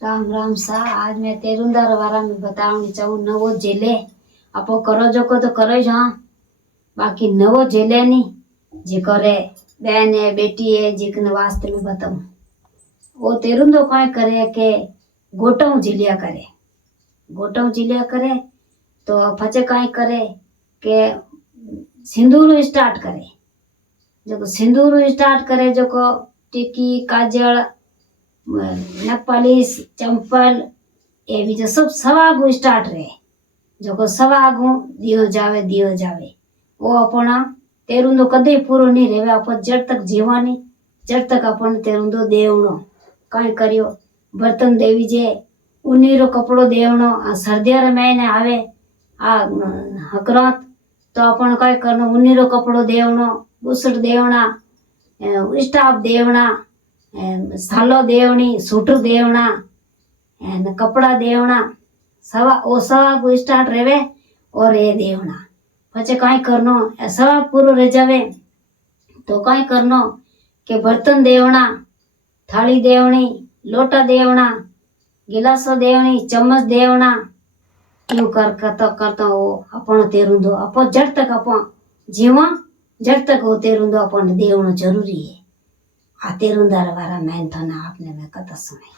राम राम सा। आज मैं तेरुंदार वारा में बताऊंगी चाहूँ नवो जेले आपो करो जो को तो करो ही हाँ, बाकी नवो जेले नहीं जे करे बहन है बेटी है जिकन वास्ते में बताऊं। वो तेरुंदो काय करे के गोटों जिलिया करे, गोटों जिलिया करे तो फचे काय करे के सिंदूर स्टार्ट करे। जो सिंदूर स्टार्ट करे जो को टिकी काजल नपालिस चंपल ये भी जो सब सवागु स्टार्ट रहे जो को सवागु दियो जावे वो अपना तेरुंदो कदे पूरो नहीं रेवे। अपन जड़ तक जीवानी जड़ तक अपन तेरुंदो देवनो काई करियो बर्तन देवी जे उनीरो कपड़ो देवनो। आ सर्दिया रे महीने आवे आ हकरात तो अपन काय करनो उनीरो कपड़ो देवनो, बुसट देवना, स्टाफ देवना, सालो देवनी, सूटर देवना, कपड़ा देवना, सवा को स्टार्ट रेवे और ये देवना। पचे काय करनो सवा पूरो रह जावे तो काय करनो के बर्तन देवना, थाली देवनी, लोटा देवना, गिलासो देवनी, चम्मच देवना। यूं करता वो अपन तेरुंदो अपन जड़ तक अपन जीवा जड़ तक वो तेरुंदो अपन देवनो जरूरी है। आ तेरुंदार वारा मैन था ना आपने मैं कथा सुनाई।